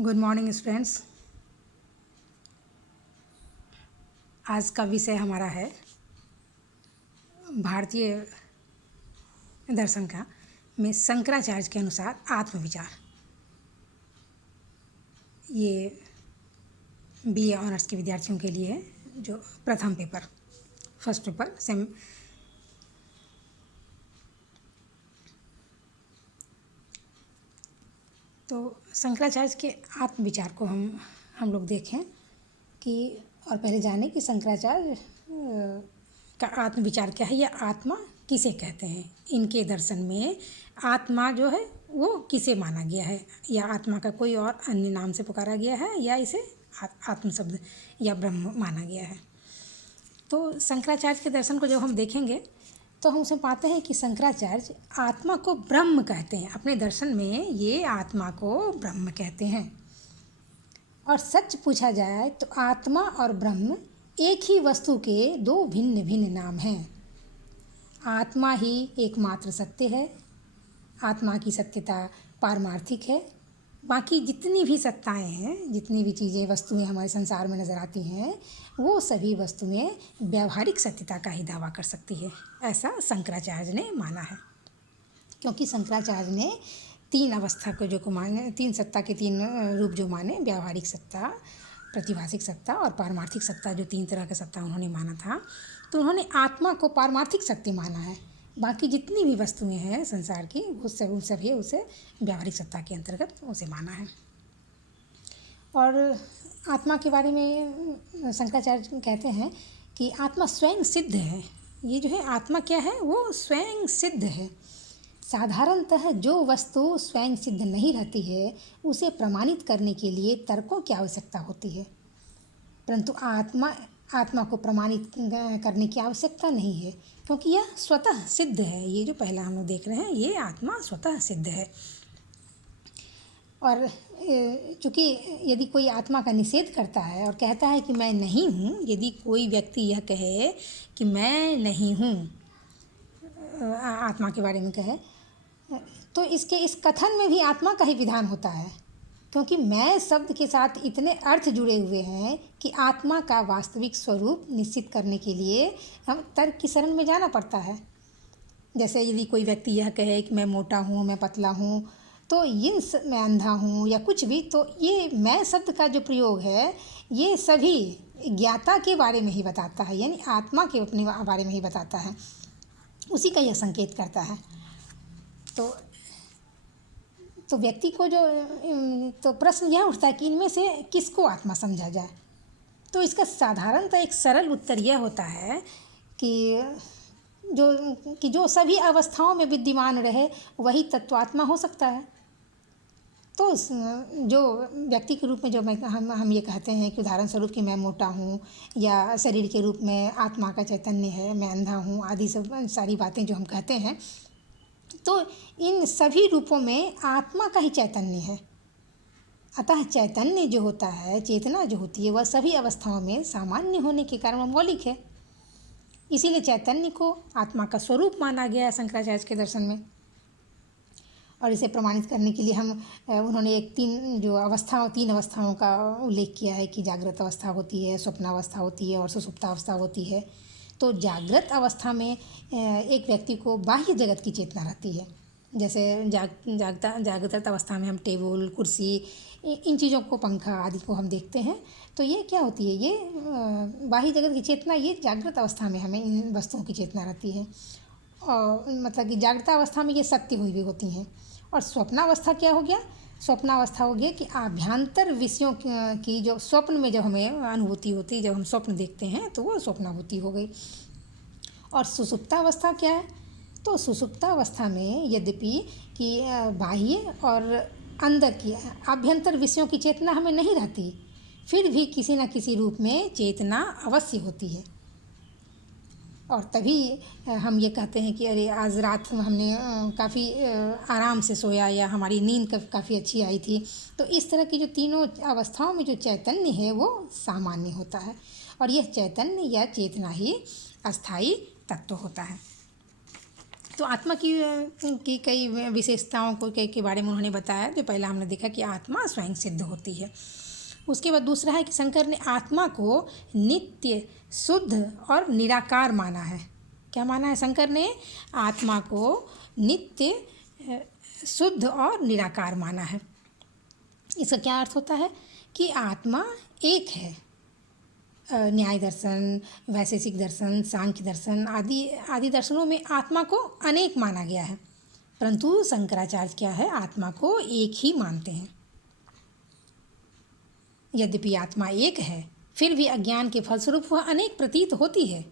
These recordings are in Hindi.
Good morning students. आज का विषय हमारा है भारतीय दर्शन का में शंकराचार्य के अनुसार आत्मविचार। ये बीए ऑनर्स के विद्यार्थियों के लिए है, जो प्रथम पेपर फर्स्ट पेपर सेम। तो शंकराचार्य के आत्मविचार को हम लोग देखें कि और पहले जानें कि शंकराचार्य का आत्मविचार क्या है या आत्मा किसे कहते हैं। इनके दर्शन में आत्मा जो है वो किसे माना गया है, या आत्मा का कोई और अन्य नाम से पुकारा गया है, या इसे आत्म शब्द या ब्रह्म माना गया है। तो शंकराचार्य के दर्शन को जब हम देखेंगे तो हम उसमें पाते हैं कि शंकराचार्य आत्मा को ब्रह्म कहते हैं। अपने दर्शन में ये आत्मा को ब्रह्म कहते हैं। और सच पूछा जाए तो आत्मा और ब्रह्म एक ही वस्तु के दो भिन्न भिन्न नाम हैं। आत्मा ही एकमात्र सत्य है। आत्मा की सत्यता पारमार्थिक है। बाकी जितनी भी सत्ताएं हैं, जितनी भी चीज़ें वस्तुएं हमारे संसार में नज़र आती हैं, वो सभी वस्तुएं व्यावहारिक सत्यता का ही दावा कर सकती है, ऐसा शंकराचार्य ने माना है। क्योंकि शंकराचार्य ने तीन अवस्था को जो माने, तीन सत्ता के तीन रूप जो माने, व्यावहारिक सत्ता, प्रतिभासिक सत्ता और पारमार्थिक सत्ता, जो तीन तरह का सत्ता उन्होंने माना था। तो उन्होंने आत्मा को पारमार्थिक सत्य माना है। बाकी जितनी भी वस्तुएं हैं संसार की, उन सभी उसे व्यावहारिक सत्ता के अंतर्गत उसे माना है। और आत्मा के बारे में शंकराचार्य कहते हैं कि आत्मा स्वयं सिद्ध है। ये जो है आत्मा क्या है, वो स्वयं सिद्ध है। साधारणतः जो वस्तु स्वयं सिद्ध नहीं रहती है, उसे प्रमाणित करने के लिए तर्कों की आवश्यकता होती है, परंतु आत्मा को प्रमाणित करने की आवश्यकता नहीं है, क्योंकि यह स्वतः सिद्ध है। ये जो पहला हम लोग देख रहे हैं, ये आत्मा स्वतः सिद्ध है। और चूँकि यदि कोई आत्मा का निषेध करता है और कहता है कि मैं नहीं हूँ, यदि कोई व्यक्ति यह कहे कि मैं नहीं हूँ, आत्मा के बारे में कहे, तो इसके इस कथन में भी आत्मा का ही विधान होता है, क्योंकि मैं शब्द के साथ इतने अर्थ जुड़े हुए हैं कि आत्मा का वास्तविक स्वरूप निश्चित करने के लिए हम तर्क की शरण में जाना पड़ता है। जैसे यदि कोई व्यक्ति यह कहे कि मैं मोटा हूँ, मैं पतला हूँ, तो मैं अंधा हूँ या कुछ भी, तो ये मैं शब्द का जो प्रयोग है, ये सभी ज्ञाता के बारे में ही बताता है, यानी आत्मा के अपने बारे में ही बताता है, उसी का यह संकेत करता है। तो व्यक्ति को तो प्रश्न यह उठता है कि इनमें से किसको आत्मा समझा जाए। तो इसका साधारणतः एक सरल उत्तर यह होता है कि जो सभी अवस्थाओं में विद्यमान रहे, वही तत्वात्मा हो सकता है। तो जो व्यक्ति के रूप में जो हम ये कहते हैं कि उदाहरण स्वरूप कि मैं मोटा हूँ, या शरीर के रूप में आत्मा का चैतन्य है, मैं अंधा हूँ, आदि सब सारी बातें जो हम कहते हैं, तो इन सभी रूपों में आत्मा का ही चैतन्य है। अतः चैतन्य जो होता है, चेतना जो होती है, वह सभी अवस्थाओं में सामान्य होने के कारण मौलिक है। इसीलिए चैतन्य को आत्मा का स्वरूप माना गया है शंकराचार्य के दर्शन में। और इसे प्रमाणित करने के लिए उन्होंने तीन अवस्थाओं का उल्लेख किया है कि जागृत अवस्था होती है, स्वप्नावस्था होती है और सुषुप्तावस्था होती है। तो जागृत अवस्था में एक व्यक्ति को बाह्य जगत की चेतना रहती है। जैसे जागृत अवस्था में हम टेबल, कुर्सी, इन चीज़ों को, पंखा आदि को हम देखते हैं। तो ये क्या होती है, ये बाह्य जगत की चेतना, ये जागृत अवस्था में हमें इन वस्तुओं की चेतना रहती है। और मतलब कि जागृत अवस्था में ये सत्य हुई भी होती हैं। और स्वप्नावस्था क्या हो गया, स्वप्नावस्था हो गया कि आभ्यंतर विषयों की जो स्वप्न में जब हमें अनुभूति होती है, जब हम स्वप्न देखते हैं, तो वो स्वप्नानुभूति हो गई। और सुषुप्तावस्था क्या है, तो सुषुप्तावस्था में यद्यपि कि बाह्य और अंदर की आभ्यंतर विषयों की चेतना हमें नहीं रहती, फिर भी किसी न किसी रूप में चेतना अवश्य होती है। और तभी हम ये कहते हैं कि अरे आज रात हमने काफ़ी आराम से सोया, या हमारी नींद काफ़ी अच्छी आई थी। तो इस तरह की जो तीनों अवस्थाओं में जो चैतन्य है, वो सामान्य होता है। और यह चैतन्य या चेतना ही अस्थाई तत्व होता है। तो आत्मा की कई विशेषताओं को के बारे में उन्होंने बताया। जो पहला हमने देखा कि आत्मा स्वयं सिद्ध होती है। उसके बाद दूसरा है कि शंकर ने आत्मा को नित्य, शुद्ध और निराकार माना है। क्या माना है शंकर ने? आत्मा को नित्य, शुद्ध और निराकार माना है। इसका क्या अर्थ होता है कि आत्मा एक है। न्याय दर्शन, वैशेषिक दर्शन, सांख्य दर्शन आदि दर्शनों में आत्मा को अनेक माना गया है, परंतु शंकराचार्य क्या है, आत्मा को एक ही मानते हैं। यद्यपि आत्मा एक है, फिर भी अज्ञान के फलस्वरूप वह अनेक प्रतीत होती है।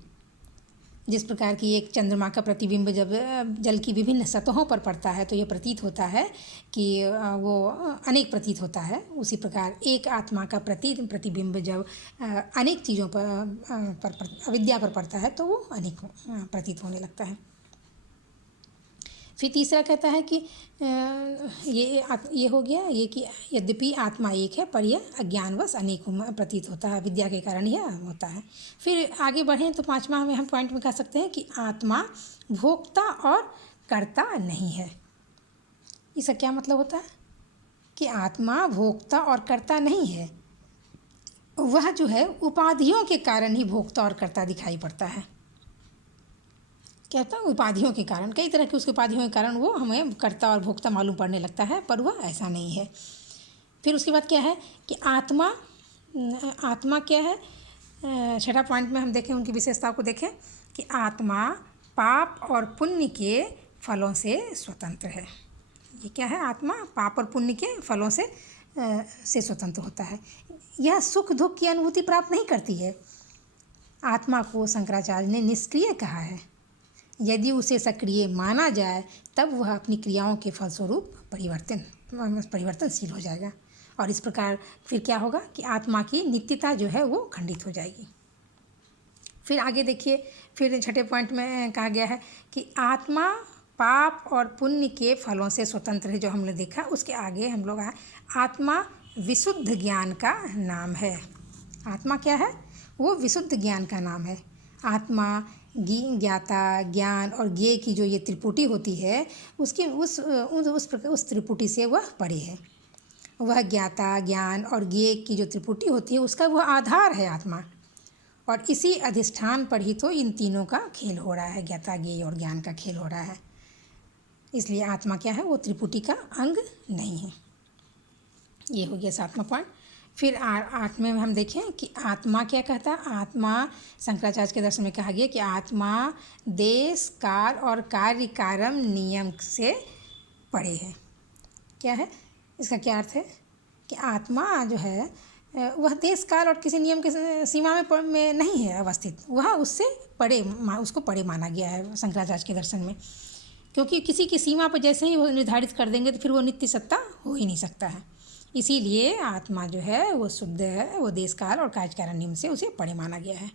जिस प्रकार की एक चंद्रमा का प्रतिबिंब जब जल की विभिन्न सतहों पर पड़ता है तो यह प्रतीत होता है कि वो अनेक प्रतीत होता है। उसी प्रकार एक आत्मा का प्रतिबिंब जब अनेक चीज़ों पर अविद्या पर पड़ता है तो वो अनेक प्रतीत होने लगता है। फिर तीसरा कहता है कि ये हो गया ये कि यद्यपि आत्मा एक है पर यह अज्ञानवश अनेक प्रतीत होता है, विद्या के कारण यह होता है। फिर आगे बढ़ें तो पांचवा में हम पॉइंट में कह सकते हैं कि आत्मा भोक्ता और कर्ता नहीं है। इसका क्या मतलब होता है कि आत्मा भोक्ता और कर्ता नहीं है, वह जो है उपाधियों के कारण ही भोक्ता और कर्ता दिखाई पड़ता है। क्या होता है? उपाधियों के कारण, कई तरह की उसकी उपाधियों के कारण वो हमें कर्ता और भोक्ता मालूम पड़ने लगता है, पर वह ऐसा नहीं है। फिर उसके बाद क्या है कि आत्मा क्या है? छठा पॉइंट में हम देखें, उनकी विशेषताओं को देखें कि आत्मा पाप और पुण्य के फलों से स्वतंत्र है। ये क्या है? आत्मा पाप और पुण्य के फलों से स्वतंत्र होता है। यह सुख दुख की अनुभूति प्राप्त नहीं करती है। आत्मा को शंकराचार्य ने निष्क्रिय कहा है। यदि उसे सक्रिय माना जाए तब वह अपनी क्रियाओं के फलस्वरूप परिवर्तनशील हो जाएगा, और इस प्रकार फिर क्या होगा कि आत्मा की नित्यता जो है वो खंडित हो जाएगी। फिर आगे देखिए, फिर छठे पॉइंट में कहा गया है कि आत्मा पाप और पुण्य के फलों से स्वतंत्र है। जो हमने देखा उसके आगे हम लोग आत्मा विशुद्ध ज्ञान का नाम है। आत्मा क्या है? वो विशुद्ध ज्ञान का नाम है। आत्मा ज्ञाता, ज्ञान और ज्ञेय की जो ये त्रिपुटी होती है उसकी उस त्रिपुटी से वह परे है। वह ज्ञाता, ज्ञान और ज्ञेय की जो त्रिपुटी होती है उसका वह आधार है आत्मा, और इसी अधिष्ठान पर ही तो इन तीनों का खेल हो रहा है, ज्ञाता, ज्ञेय और ज्ञान का खेल हो रहा है। इसलिए आत्मा क्या है? वो त्रिपुटी का अंग नहीं है। ये हो गया सातवां पॉइंट। फिर आठवें में हम देखें कि आत्मा क्या कहता है। आत्मा शंकराचार्य के दर्शन में कहा गया कि आत्मा देश, काल और कार्य कारण नियम से परे है। क्या है इसका? क्या अर्थ है कि आत्मा जो है वह देश, काल और किसी नियम के सीमा में नहीं है अवस्थित, वह उससे परे, उसको परे माना गया है शंकराचार्य के दर्शन में। क्योंकि किसी की सीमा पर जैसे ही वो निर्धारित कर देंगे तो फिर वो नित्य सत्ता हो ही नहीं सकता है। इसीलिए आत्मा जो है वो शुद्ध है, वो देश, काल और कार्य कारण नियम से उसे परे माना गया है।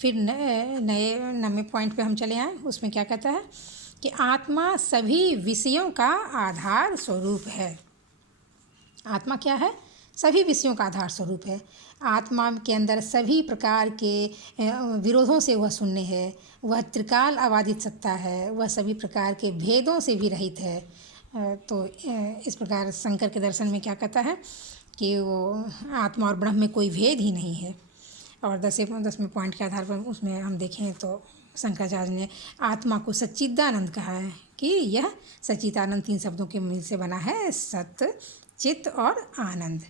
फिर नए 9वें पॉइंट पे हम चले आए। उसमें क्या कहता है कि आत्मा सभी विषयों का आधार स्वरूप है। आत्मा क्या है? सभी विषयों का आधार स्वरूप है। आत्मा के अंदर सभी प्रकार के विरोधों से वह शून्य है। वह त्रिकाल अबाधित सत्ता है। वह सभी प्रकार के भेदों से भी रहित है। तो इस प्रकार शंकर के दर्शन में क्या कहता है कि वो आत्मा और ब्रह्म में कोई भेद ही नहीं है। और 10वें पॉइंट के आधार पर उसमें हम देखें तो शंकराचार्य ने आत्मा को सच्चिदानंद कहा है कि यह सच्चिदानंद 3 शब्दों के मिल से बना है, सत्य, चित्त और आनंद।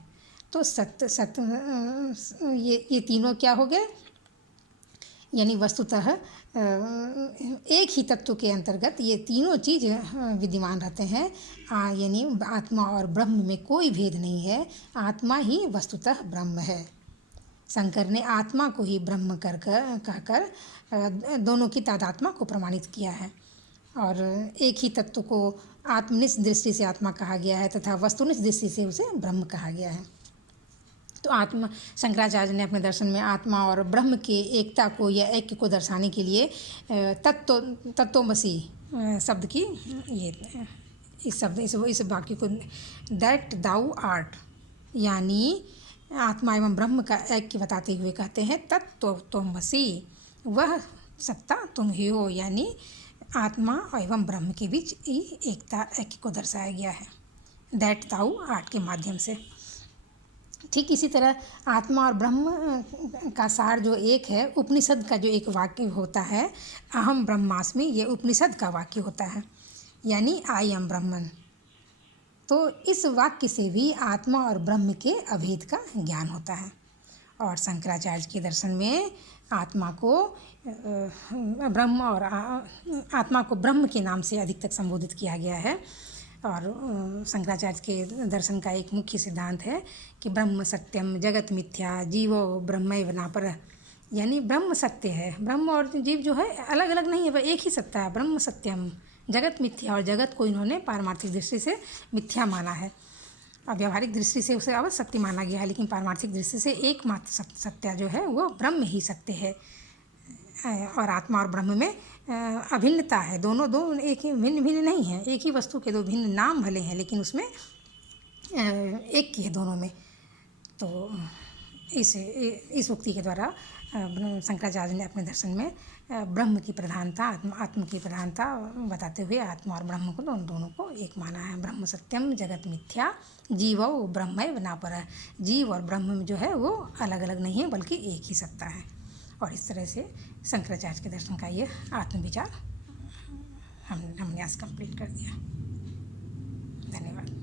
तो सत्य ये तीनों क्या हो गए, यानी वस्तुतः एक ही तत्व के अंतर्गत ये तीनों चीज़ विद्यमान रहते हैं। यानी आत्मा और ब्रह्म में कोई भेद नहीं है। आत्मा ही वस्तुतः ब्रह्म है। शंकर ने आत्मा को ही ब्रह्म कहकर दोनों की तादात्म्य को प्रमाणित किया है, और एक ही तत्व को आत्मनिष्ठ दृष्टि से आत्मा कहा गया है तथा वस्तुनिष्ठ दृष्टि से उसे ब्रह्म कहा गया है। तो शंकराचार्य ने अपने दर्शन में आत्मा और ब्रह्म के एकता को या ऐक्य को दर्शाने के लिए तत्वमसि शब्द की इस वाक्य को दैट दाउ आर्ट, यानी आत्मा एवं ब्रह्म का ऐक्य बताते हुए कहते हैं तत्वमसि, वह सत्ता तुम ही हो। यानी आत्मा एवं ब्रह्म के बीच ही एकता को दर्शाया गया है, दैट ताऊ आर्ट के माध्यम से। ठीक इसी तरह आत्मा और ब्रह्म का सार जो एक है, उपनिषद का जो एक वाक्य होता है, अहम ब्रह्मास्मि, ये उपनिषद का वाक्य होता है, यानी आई एम ब्रह्मन। तो इस वाक्य से भी आत्मा और ब्रह्म के अभेद का ज्ञान होता है। और शंकराचार्य के दर्शन में आत्मा को ब्रह्म के नाम से अधिकतर संबोधित किया गया है। और शंकराचार्य के दर्शन का एक मुख्य सिद्धांत है कि ब्रह्म सत्यम जगत मिथ्या जीवो ब्रह्मैव नापरः, यानी ब्रह्म सत्य है, ब्रह्म और जीव जो है अलग अलग नहीं है, वह एक ही सत्ता है। ब्रह्म सत्यम, जगत मिथ्या, और जगत को इन्होंने पारमार्थिक दृष्टि से मिथ्या माना है। अब व्यावहारिक दृष्टि से उसे अवश्य सत्य माना गया है, लेकिन पारमार्थिक दृष्टि से एकमात्र सत्य जो है वो ब्रह्म ही सत्य है। और आत्मा और ब्रह्म में अभिन्नता है, दोनों दो एक ही, भिन्न भिन्न नहीं है, एक ही वस्तु के दो भिन्न नाम भले हैं, लेकिन उसमें एक की है दोनों में। तो इस उक्ति के द्वारा शंकराचार्य ने अपने दर्शन में ब्रह्म की प्रधानता, आत्म की प्रधानता बताते हुए आत्मा और ब्रह्म को दोनों को एक माना है। ब्रह्म सत्यम जगत मिथ्या जीवो ब्रह्मैव नापरः, जीव और ब्रह्म जो है वो अलग अलग नहीं है, बल्कि एक ही सत्ता है। और इस तरह से शंकराचार्य के दर्शन का ये आत्मविचार हमने आज कंप्लीट कर दिया। धन्यवाद।